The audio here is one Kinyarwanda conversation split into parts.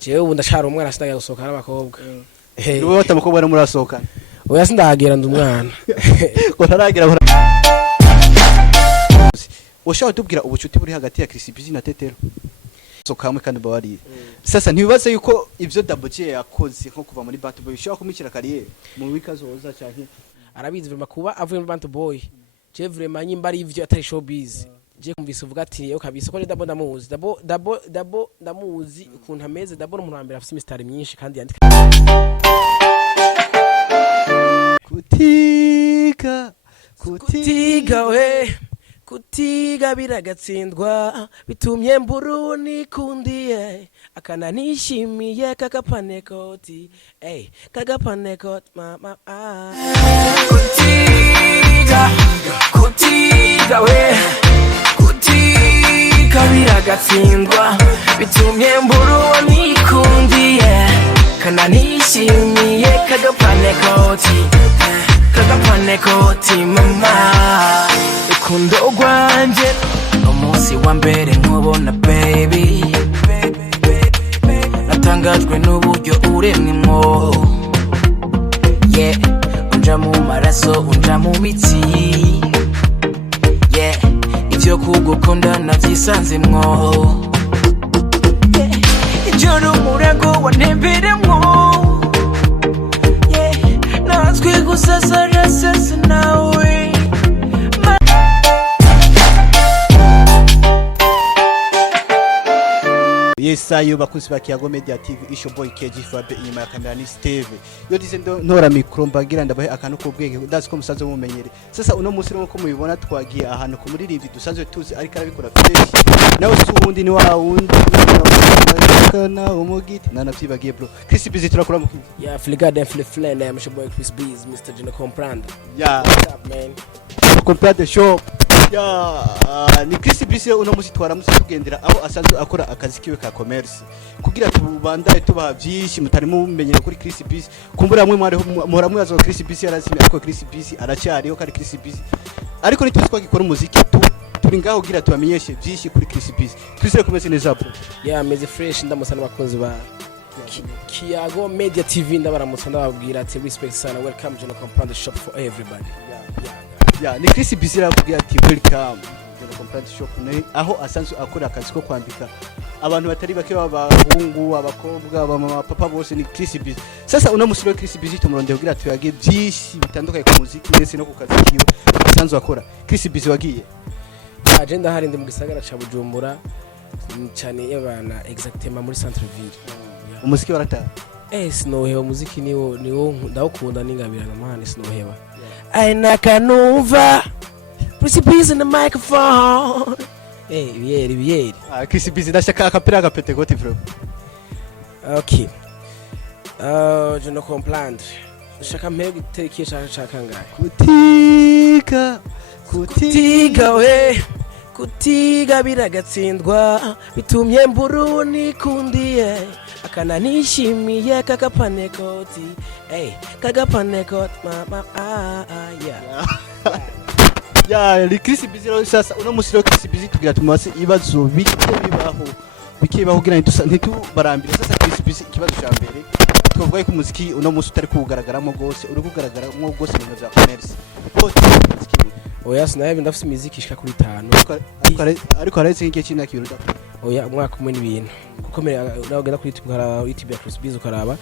jewe ubu ndashara umwana sindagiye gusohoka n'abakobwa niwe batamukobwa no murasohokana oya sindahagera ndumwana ngo ntaragira ushaka tubwira ubucuti buri hagati ya Chriss Bizz na Tetero kamwe kandi bawari sasa ntibibaze yuko ivyo Daboje yakoze nko kuva muri Bantu Bwoy bishobora kumikira kariye mu wikazoza cyane arabizi vrema kuba avuye muri Bantu Bwoy je vrema nyimba ari ivyo atari showbiz je kumvise uvuga ati yo kabisa ko Dabo ndamuzi Dabo ndamuzi ukuntu ameze Dabo no murambere afite imistari myinshi kandi yandika kutiga we kutiga biragatsindwa bitumye mburuni kundiye akana nishimiye kagapanekoti kagapanekoti mama kutiga we kutiga biragatsindwa bitumye mburuni kundiye akana nishimiye kagapanekoti kagapanekoti mama kundo gwanje umunsi wa mbere nkubona baby natangajwe n'uburyo uremwemo unja mu maraso unja mu mitsi ivyo kugukunda navyisanzemwo ijoro umurango wantemberemwo nazwi gusasara sasa nawe Yes ayo bakuzi ba Kiyago Media TV isho boy KG Fabe inyuma ya kamera ni Steve yo dize ntora micro mbagira ndabahe akantu ko bwenge ndazi ko musanze mumenyere sasa uno munsi nko mubibona twagiye ahantu ku muririmbyi dusanzwe tuzi ariko arabikora fresh nawe suundi ni wa wundi kana umugiti nanavyibagiye bro Chriss Bizz turakora mu ya fligade fliflene ya boy Chriss Bizz Mr. Jino Comprando ya what's up man Comprando shop ya ni Chriss Bizz uno munsi twaramutse tugendera aho asanzwe akora akazi kiwe ka commerce kugira tubandaye tubaha byinshi mutari mumenyere kuri Chriss Bizz kumbura amwe muhora mwazo Chriss Bizz yarazimye ariko Chriss Bizz aracyariho kandi Chriss Bizz ariko ni twitwa gikora umuziki turi ngaho kugira tubamenyeshe byinshi kuri Chriss Bizz twizere kumeze neza bro ya meze fresh ndamusana bakunzi ba Kiyago Media TV ndabaramutse ndababwira ati respect sana welcome to Comprando shop for everybody ya ni Chriss Bizz yakubwira ati welcome to Comprando shop aho asanzwe akora akazi ko kwambika abantu batari bake b'abahungu abakobwa abamama papa bose ni Chriss Bizz sasa uno musiro Chriss Bizz tumuronde kugira tuyage byinshi bitandukanye ku muziki ndetse no ku kazi kiwe asanzwe akora Chriss Bizz wagiye agenda hari ndi mu gisagara ca Bujumbura cyane y'abana exactement muri centre ville umuziki barata sinoheba umuziki niwo ndawukunda ningabirana mane sinoheba nakanumva Chriss Bizz in the microphone biyeri Chriss Bizz ndashaka akapira gapete goti bro okay je ne comprendre shaka mpego itekiye shaka ngaye kutiga we kutiga biragatsindwa bitumye mburuni kundiye akana nishimiye kagapanekoti kagapanekoti mama ya Chriss Bizz sasa uno musiro Chriss Bizz tugira tumase ibazo bikibaho kugira ntitubarambire sasa Chriss Bizz ikibazo cya mbere twavuga ko umuziki uno musi utari kugaragaramo gose uri kugaragaramo gose mu bya commerce oya sinaye ndafite imiziki ishika kuri 5 ariko aretse nk'igihe cy'imyaka 2 oya umwaka umwe n'ibintu kuko nagenda kuri YouTube ya Chriss Bizz ukaraba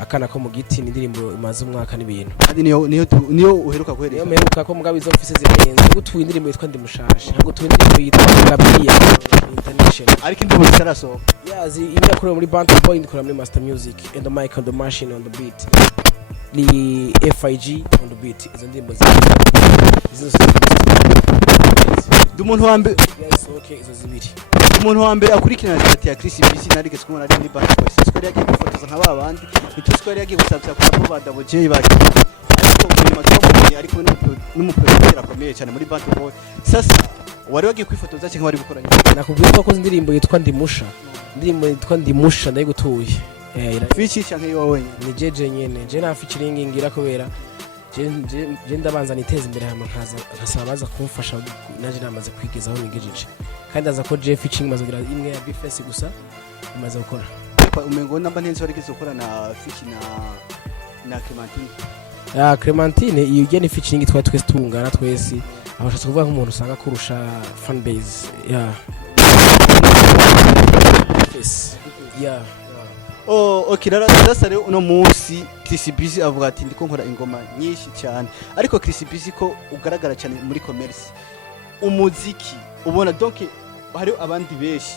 akana ko mu giti n'indirimbo imaze umwaka n'ibintu kandi niyo uheruka guhereza niyo meruka ko mugabo izo office zirenze gutuye indirimbo yitwa ndi mushasha gutuye indirimbo yitwa Gabriel International ariko indirimbo zitarasohoka yazi imyakore muri Bantu Bwoy ndikora muri Master Music and the mic on the machine on the beat ni FIG on the beat izo ndirimbo umuntu wa mbere izo zibiri umuntu wa mbere akurikirana ati ya Chriss Bizz narigeze kumona ari muri Bantu Bwoy siko yagiye gufotoza nk'aba bandi nituziko yagiye gusabya kwa ba Daboje baki ariko muri matombo ariko n'umuproducer akomeye cyane muri Bantu Bwoy sasa wari wagiye kwifotoza cyangwa wari gukoranya nakubwiye ko indirimbo yitwa Ndimusha ndayigutuye fichi cyangwa wowe ni jeje nyene je na featuring ngira kubera je ndabanza niteza imbere hama nkasaba baza kumfasha naje namaze kwigezaho nigejeje kandi aza ko je featuring mazogira imwe ya bifesi gusa umaze gukora umengo namba ntenzi warigeze gukora na Fichi na Clementine. Clementine iyo ugene featuring twari twese tungana twese abashatse kuvuga nk'umuntu usanga kurusha fan base Okay, rasa rero uno munsi Chriss Bizz avuga ati ndiko nkora ingoma nyinshi cyane, ariko Chriss Bizz ko ugaragara cyane muri commerce umuziki ubona donc hari abandi benshi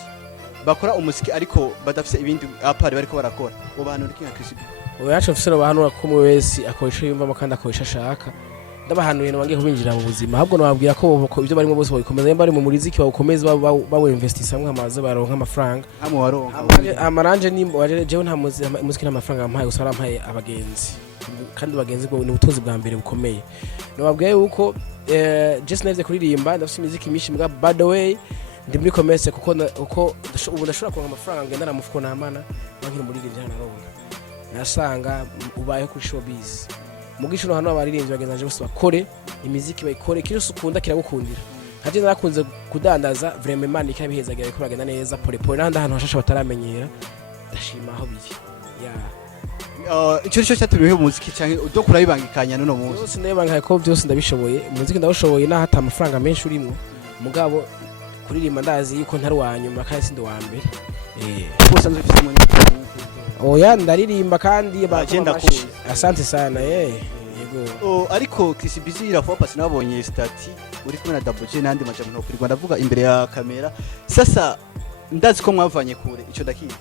bakora umuziki ariko badafise ibindi apari bariko barakora ubahanura iki nka Chriss Bizz? Oyacho mfisero bahanura ko umwe wese akoresha yumva makanda akoresha ashaka ndabahanuye no bangiye kubinjira mu buzima ahubwo nababwira ko ibyo barimo bose babikomeza bari mu muziki bawukomeza bawe investisa hamwe amaze baronka amafaranga hamwe waronka amaranje nimbo jewe nta muziki n'amafaranga ampaye usara ampaye abagenzi kandi bagenzi ngo ni ubutunzi bwa mbere bukomeye nababwiye yuko just navye kuririmba ndafite imiziki myinshi mbwa by the way ndi muri commerce kuko ubu ndashobora kuronka amafaranga ngenda namufuko namana bankira muri iri jana naronka nasanga ubaye kuri showbiz mugisho hano abaririmbyi bagenzanje bose bakore imiziki bayikore kiri sukunda kiragukundira haje narakunze kudandaza vraiment man ikabihezagira ko bagenda neza pole pole nanda hano hashasha bataramenyera ndashima aho biri icyo cyo cyatumiwe mu muziki cyane udo kurabibangikanya none munsi byose ndabanga ko byose ndabishoboye muziki ndabushoboye na hata amafaranga menshi urimo mugabo kuririmba ndazi yuko ntari wanyuma kandi sindi wa mbere usanzwe ufite mu oya ndaririmba kandi bagenda kuzi asante sana yego ariko Chriss Bizz irafuwa pasi nabonye stati uri kumwe na Double J nandi majambo kuri Rwanda avuga imbere ya kamera sasa ndazi ko mwavanye kure ico dakiza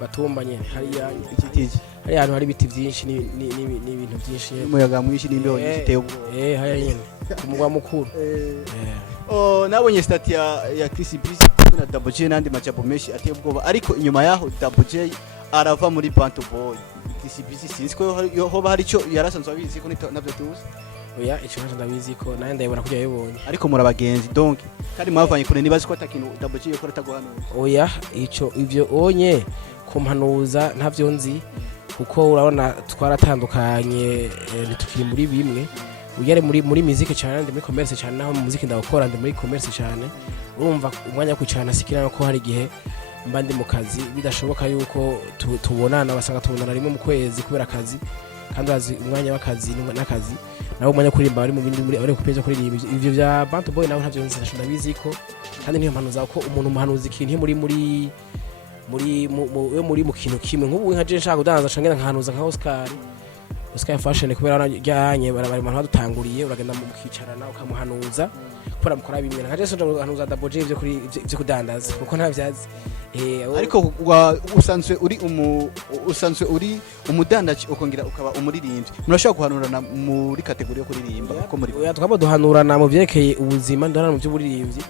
batumba nyene hari ahantu hari biti byinshi ni ibintu byinshi umuyaga mwinshi n'imbeho nyiteye ubwo haya nyene kumugwa mukuru nabonye stati ya Chriss Bizz na Double J nandi majambo menshi ateye ubwoba ariko inyuma yaho Double J arava muri Bantu Bwoy Chriss Bizz sinzi ko hoba hari cyo yarasanzwe abizi ko navyo tuzi oya ico ndabizi ko naye ndayibona kujya yibonye ariko muri abagenzi donc kandi mwavanye kure nibazi ko atakintu Double J yakora taguhanura oya ico ivyo onye kumpanuza ntavyo nzi kuko urabona twaratandukanye nitukiri muri bimwe ugere muri music cyane ndi muri commerce cyane naho mu music ndakora ndi muri commerce cyane urumva umwanya kwicana sikira ko hari gihe mba ndi mu kazi bidashoboka yuko tubonana basanga tubonana rimwe mu kwezi kubera akazi kandi azi umwanya w'akazi n'akazi naho umwanya kuririmba bari mu bindi muri ari kupeje kuririmba ivyo bya Bantu Bwoy naho ntavyo nzi ndabizi ko kandi niyo mpanuza ko umuntu umuhanuza ikintu muri mu kintu kimwe nk'ubu nka je nshaka kudanza cangena nkahanuza nka Oscar fashion kubera yanye bari abantu badutanguriye uragenda mu kicarana ukamuhanuza kora mukora bimwe nka je so hanuza Double J ivyo kuri ivyo kudandaza kuko ntavyazi ariko usanzwe uri umudandaji ukongera ukaba umuririmbyi murashaka guhanurana muri kategori yo kuririmba uko muri twaba duhanurana mu byerekeye ubuzima ndana mu by'uburirimbyi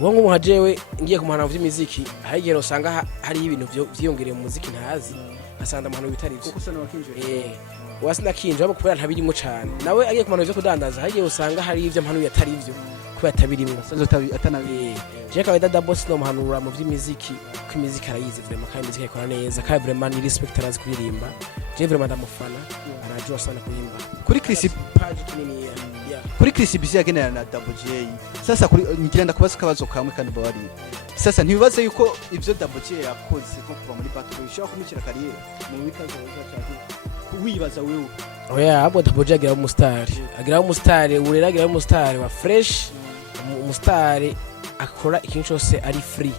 uwo ngo muhajewe ngiye kumuhana mu by'imiziki ahigero usanga hari ibintu vyiyongereye mu muziki ntazi asanga amahano bitari byo kuko sana wakinje wasina kinje abo kubera ntabirimo cyane nawe agiye kumana byo kudandaza ahigero usanga hari ivyo amahano yatari byo kubera tabirimo atanabi je kabeda Double no muhanura mu by'imiziki ko imiziki arayizi vraiment kandi imiziki ikora neza kandi vraiment ni respect arazi kuririmba je vraiment ndamufana arajua sana kuimba kuri Chriss page kinini kuri Chriss Bizz yagenera na Double J sasa kuri ngirenda kubaza kabazo kamwe kandi bari sasa ntibibaze yuko ivyo Double J yakoze ko kuva muri Bantu Bwoy ushaka kumukira kariyeri mu bikazo cyane wibaza wewe oya abo Double J agira umustar urera agira umustar wa fresh umustar akora ikintu cyose ari free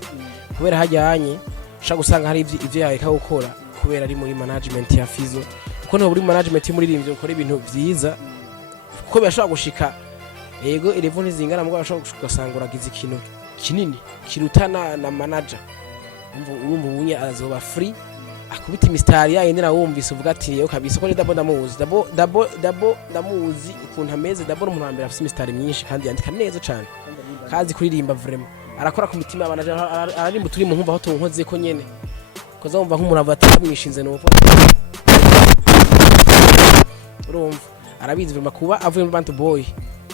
kubera hajyanye ushaka gusanga hari ivyo yawe gukora kubera ari muri management ya Fizo kuko no muri management muri rimvyo ukora ibintu vyiza kuko bashaka gushika yego elevo ntizingana mugabo bashaka gusanga uragize ikintu kinini kirutana na manager urumva ubunye azoba free akubita imistari yayo ndina wumvise uvuga ati yo kabisa ko Double ndamuzi ukuntu ameze Double umuntu wambere afite imistari myinshi kandi yandika neza cyane kazi kuririmba vraiment arakora ku mitima y'abanaje ararimba turi mu nkumva aho tunkoze ko nyene koza wumva nk'umuntu avuga ati amwishinze no urumva arabizi vraiment kuba avuye mu Bantu Bwoy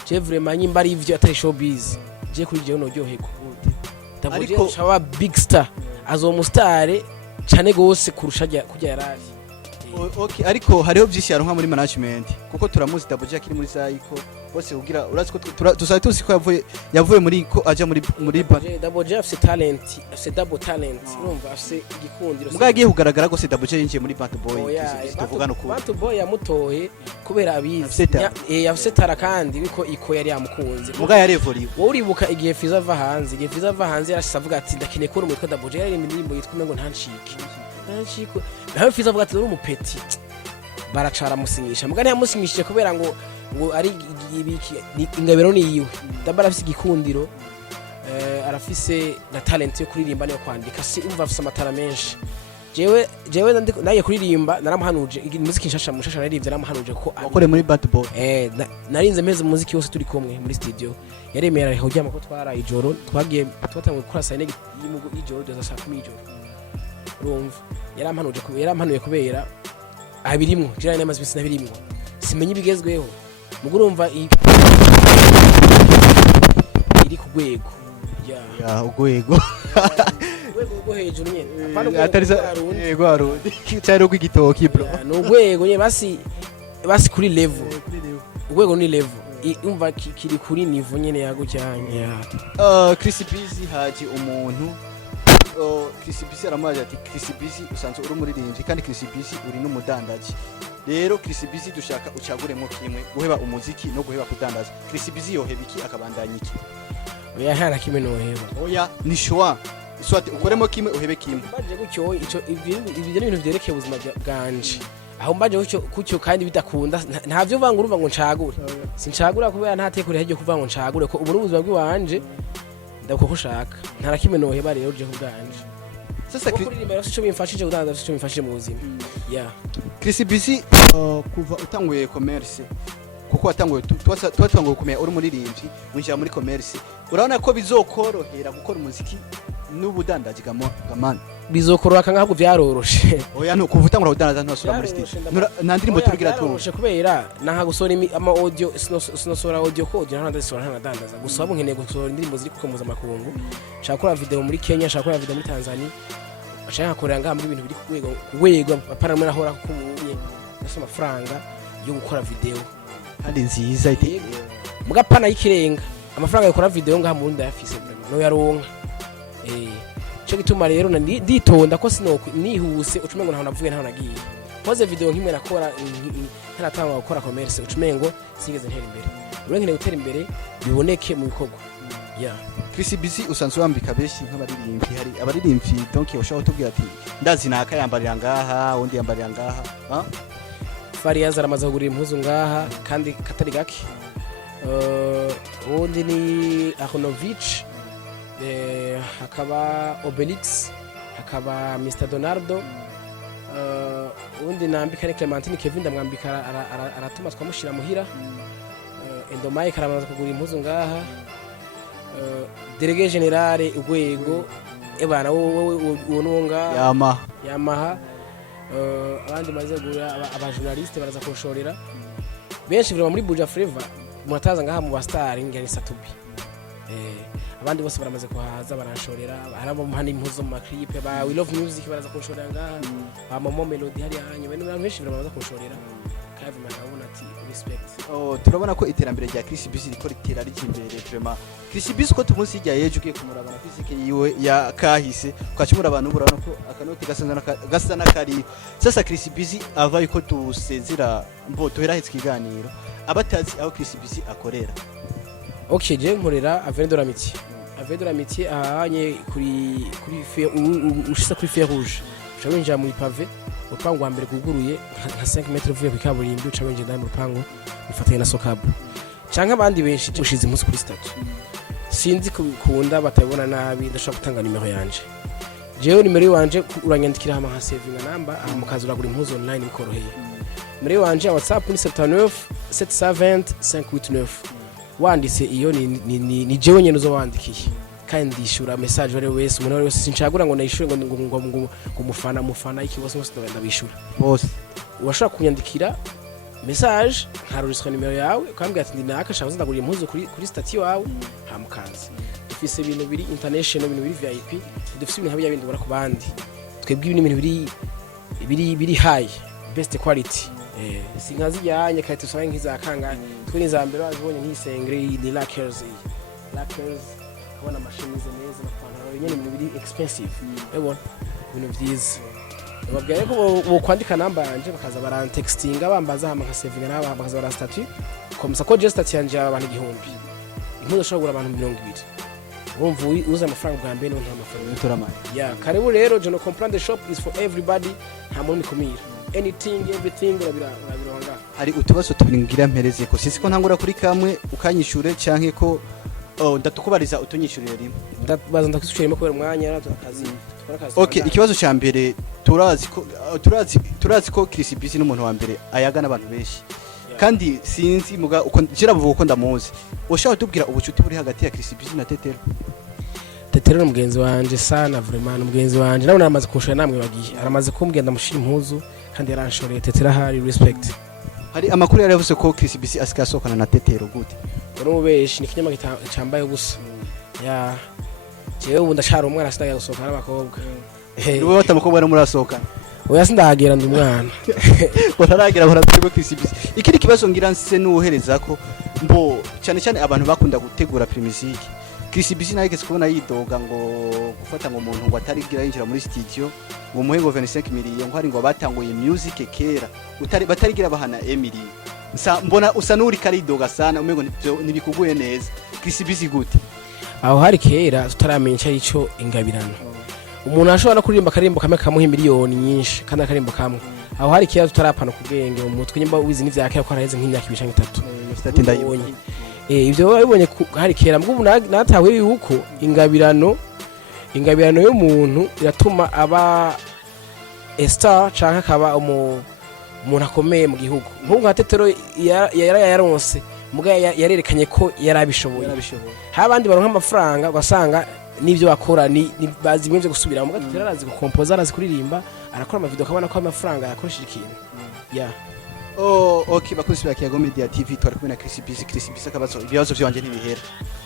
je vraiment nyimba ari ivyo atari showbiz je kuri je no ryohego Double big star azo mu star cyane gose kurusha kujya yarari Okay, ariko hariho byinshi yaronka muri management kuko turamuzi Double J akiri muri Zayiko bose ugira urazi ko tusaye tuzi ko yavuye muri ko aja muri Double J afite talent, afite double talent, urumva afite igikundiro. Muga yagiye kugaragara gose Double J yinjiye muri Bantu Bwoy. Tuvugana uko Bantu Bwoy yamutoye kubera abizi. Afite tara kandi biko iko yari yamukunze. Muga yarevoriwe. Wowe uribuka igihe Fiza ava hanze, igihe Fiza ava hanze yarashavuga ati ndakeneye ko umutwe Double J yari indirimbo yitwa ngo ntancike. Ntancike. Naho Fiza avuga ati uri umupeti. Baracara musinyisha. Muga ntiyamusinyishije kubera ngo ari ibiki ingabero ni yiwe. Dabara afite igikundiro. Arafise na talent yo kuririmba no kwandika si umva afise amatara menshi jewe naye kuririmba naramuhanuje muziki nshasha narivye naramuhanuje ko akore muri Bantu Bwoy narinze meze muziki wose turi komwe muri studio yaremera hojyama ko twara ijoro twagiye twatangwe gukora sayine y'ijoro doza saa 10 y'ijoro urumva yarampanuye kubera abirimwo je nari namaze bisi nabirimwo simenye ibigezweho mugurumva iri ku rwego ya ugwego ugwego hejuru nyene atariza yego arundi cyari kwigitoki bro no ugwego nyene basi kuri level ugwego ni level umva kiri kuri nivo nyene yago cyanye Chriss Bizz haje umuntu Chriss Bizz aramaje ati Chriss Bizz usanzwe uri umuririmbyi kandi Chriss Bizz uri n'umudandaji rero Chriss Bizz dushaka ucaguremo kimwe guheba umuziki no guheba kudandaza Chriss Bizz yoheba iki akabandanya iki oya hana kimwe no heba oya ni shwa swati ukoremo kimwe uhebe kimwe baje gucyo ico ibintu byerekeye ubuzima bwanje aho mbaje kucyo kandi bidakunda ntavyo vanga urumva ngo ncagure sincagura kubera ntatekure hajye kuvuga ngo ncagure ko ubu ubuzima bw'iwanje ndako ushaka ntara kimwe no heba rero je kubwanje sasa kuririmba rero cyo bimfashije udandaza cyo bimfashije mu buzima Chriss Bizz kuva utanguye commerce kuko watanguye twatanguye kumenya uri muririmbyi winjira muri commerce urabona ko bizokorohera gukora umuziki n'ubudandaji gamana bizokoroha kanga ahubwo byaroroshe oya no kuva utangura kudandaza ntasura muri studio nta ndirimbo turugira tu kubera naha gusora ama audio sinosora audio code ntandasora ntandandaza gusa abo nkeneye gusora indirimbo ziri kukomuza makungu shaka video muri Kenya shaka video muri Tanzania ashaka korera ngaha muri ibintu biri kuwego apana muri ahora kumunye nasoma franga yo gukora video kandi nziza ite mugapana yikirenga amafaranga yo gukora video ngaha mu nda yafise no yaronka cyo gituma rero nditonda ko nihuse ucumengo naho navuye naho nagiye koze video nkimwe nakora ntaratanga gukora commerce ucumengo sigeze ntera imbere urenkene gutera imbere biboneke mu bikorwa Chriss Bizz usanzwe wambika beshi nk'abaririmbyi hari abaririmbyi donc yoshaka tubwira ati ndazi naka yambarira ngaha undi yambarira ngaha Fariaz aramaze kugura impuzu ngaha kandi katari gake undi ni Arnovich hakaba Obelix hakaba Mr Donaldo undi nambika ni Clementine Kevin ndamwambika aratuma twamushira muhira Endomai karamaze kugura impuzu ngaha Délégué Général ugwego ebana wowe nonga yamaha abandi maze gura aba journaliste baraza kunshorera benshi biri muri Buja Flavor murataza ngaha mu bastar ingeni Satubi abandi bose baramaze kuhaza baranshorera harabo muhani impuzo mu clip ba We Love Music baraza kunshorera ngaha ba Momo Melody hari hanye bene benshi baramaze kunshorera kavi makabona ati respect turabona ko iterambere rya Chriss Bizz riko ritera rikimbere vraiment Chriss Bizz ko tumunsi rya yejuke kumurabana physique yiwe ya kahise kwacimura abantu burabona ko akanoti gasana kari sasa Chriss Bizz ava yuko tusezira mbo toherahetse kiganiro abatazi aho Chriss Bizz akorera je nkorera Avuze de l'amitié ahanye kuri ushisa kuri fer rouge chabinja mu ipave urupangu wa mbere guguruye nka 5 metre vuye ku kaburimbi chabinje ndani mu rupangu bifatanye na sokabu canka abandi benshi ushize impuzu kuri statut sinzi kubikunda batabona nabi ndashaka gutanga nimero yanje jewe nimero yanje uranyandikira hama nka saving number mukazi uragura impuzu online bikoroheye nimero yanje ya WhatsApp ni 79 770 589 wanditse iyo ni jewe nyene uzo wandikiye kandi ndishura message wari wese umuntu wese sincagura ngo nayishure ngo mufana iki bose ndabishura bose washaka kunyandikira message nkaruriswa nimero yawe ukambwira ati ndinaka shaka ndaguriye impuzu kuri statut yawe hamukanze dufise ibintu biri international ibintu biri VIP dufise ibintu habya bindi bora ku bandi twebwe ibintu biri high best quality sinkazi yanye kayite usanga nkiza kangana twe niza mbere bazibonye nk'isengre ni lakers abona mashinize neza n'apantaro nyene mu biri expensive ebona ibintu vyiza babwiye ko bo kwandika namba yanje bakaza barantextinga bambaza hama nkasevinga naba bakaza bara statut komsa ko just ati yanje abantu igihumbi impuzo shobora abantu 200 urumva uza amafaranga bwa mbere nta mafaranga turamana karibu rero Jono Comprendre shop is for everybody nta muntu nikumira anything everything urabiranga hari utubazo tubingira mpereze ko sisi ko ntangura kuri kamwe ukanyishure canke ko ndatukubariza utunyishurire rimwe ndabaza ndakwishyurira kubera umwanya akazi okay ikibazo cya mbere turazi ko Chriss Bizz n'umuntu wa mbere ayaga n'abantu benshi kandi sinzi muga uko jiravuga uko ndamuzi ushaka tubwira ubucuti buri hagati ya Chriss Bizz na Tetero n'umugenzi wanje sana vraiment umugenzi wanje nawe namaze kushora namwe bagiye aramaze kumbwira ndamushira impuzu kandi yaranshoreye Tetero hari respect hari amakuru yaravuze ko Chriss Bizz asikasokana na Tetero gute urubeshi ni kinyama cyambaye ubusa jewe ubu ndashara umwana asitaye gusohoka n'abakobwa niwe batamukobwa no murasohoka oya sindahagera ndi umwana uraragera baratwego Chriss Bizz ikindi kibazo ngira nse nuhereza ko mbo cyane abantu bakunda gutegura primusike Chriss Bizz nawe kese kubona yidoga ngo gufata ngo umuntu ngo atarigira yinjira muri studio ngo muhengo 25 million ngo hari ngo batanguye music kera batarigira bahana Emily mbona usa nuri karidoga sana umengo nibikuguye neza Chriss Bizz gute aho hari kera tutaramenya ico ingabirano umuntu ashobora kuririmba karimbo kamwe kamuha miliyoni nyinshi kandi akarimbo kamwe aho hari kera tutarapana ku bwenge mu mutwe nyimba ubizi n'ivyakera ko araheze nk'imyaka 3 ndayibonye ivyo babibonye hari kera mbwo natawe yuko ingabirano y'umuntu yatuma aba star canke akaba umuntu akomeye mu gihugu nk'uko nka Tetero yaronse muga yarerekanye ko yarabishoboye habandi baronka amafaranga ugasanga nivyo bakora ni bazi bimwe gusubira muga Tetero arazi gukompoza arazi kuririmba arakora ama video kabana ko amafaranga yakoresheje ikintu okay bakunzi ba Kiyago Media TV twari kumwe na Chriss Bizz akabazo ibibazo byanje ntibihera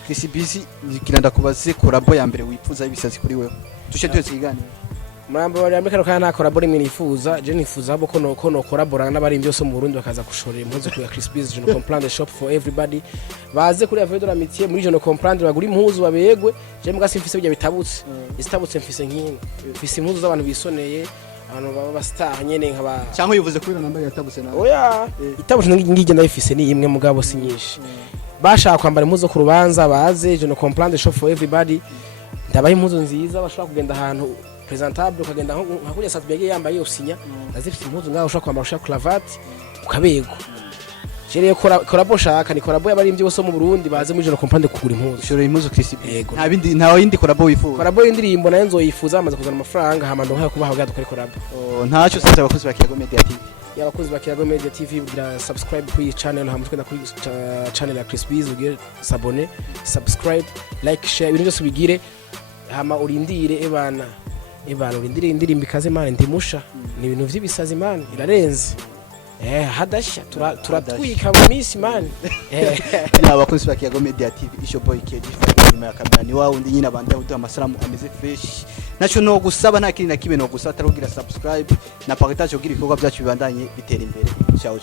Chriss Bizz kiranda kubaze korabo ya mbere wifuza ibisazi kuri wewe tushe tuziganira Mrambo bari amikano kana nakora bori minifuza je nifuza abo ko no korabora n'abari byose mu Burundi bakaza kushorera impuzu ku ya Chriss Bizz Jono Comprendre shop for everybody baze kuri Avuze d'amitié muri Jono Comprendre bagura impuzu babegwe je mbwa simfise bijya bitabutse isitabutse mfise nk'ino mfise impuzu z'abantu bisoneye abantu baba bastar nyene nkaba cyangwa yivuze kuri namba yatabutse nawe oya itabutse ngige ndayifise ni imwe mugabo si nyinshi bashaka kwambara impuzu ku rubanza baze Jono Comprendre shop for everybody ndabaye impuzu nziza bashaka kugenda ahantu presentable ukagenda nka kujya Mbega yambaye usinya azifite impuzu ngaho ushaka kwambara ushaka cravate ukabego Jere korabo shaka ni korabo y'abarimvye bose mu Burundi baze muri Jono Comprendre kugura impuzu shoro impuzu Chriss Bizz nta yindi korabo wifuza korabo y'indirimbo nayo nzoyifuza amaze kuzana amafaranga hamando nkayo kubaha bwa dukore korabo ntacyo sasa abakozi ba Kiyago Media TV y'abakozi ba Kiyago Media TV bugira subscribe kuri channel hamutwe na kuri channel ya Chriss Bizz ugire s'abonner subscribe like share ibintu byose bigire hama urindire ebana urindire indirimbo ikaze Imana ndimusha ni ibintu vy'ibisazi Imana irarenze hadashya turatwika mu minsi Imana abakozi ba Kiyago Media TV isho boy KG nyuma ya kamera ni wawe ndi nyina banda uduha amasalamu ameze fresh naco no gusaba nta kindi na kibe no gusaba tarugira subscribe na partage ugira ibikorwa byacu bibandanye bitera imbere ciao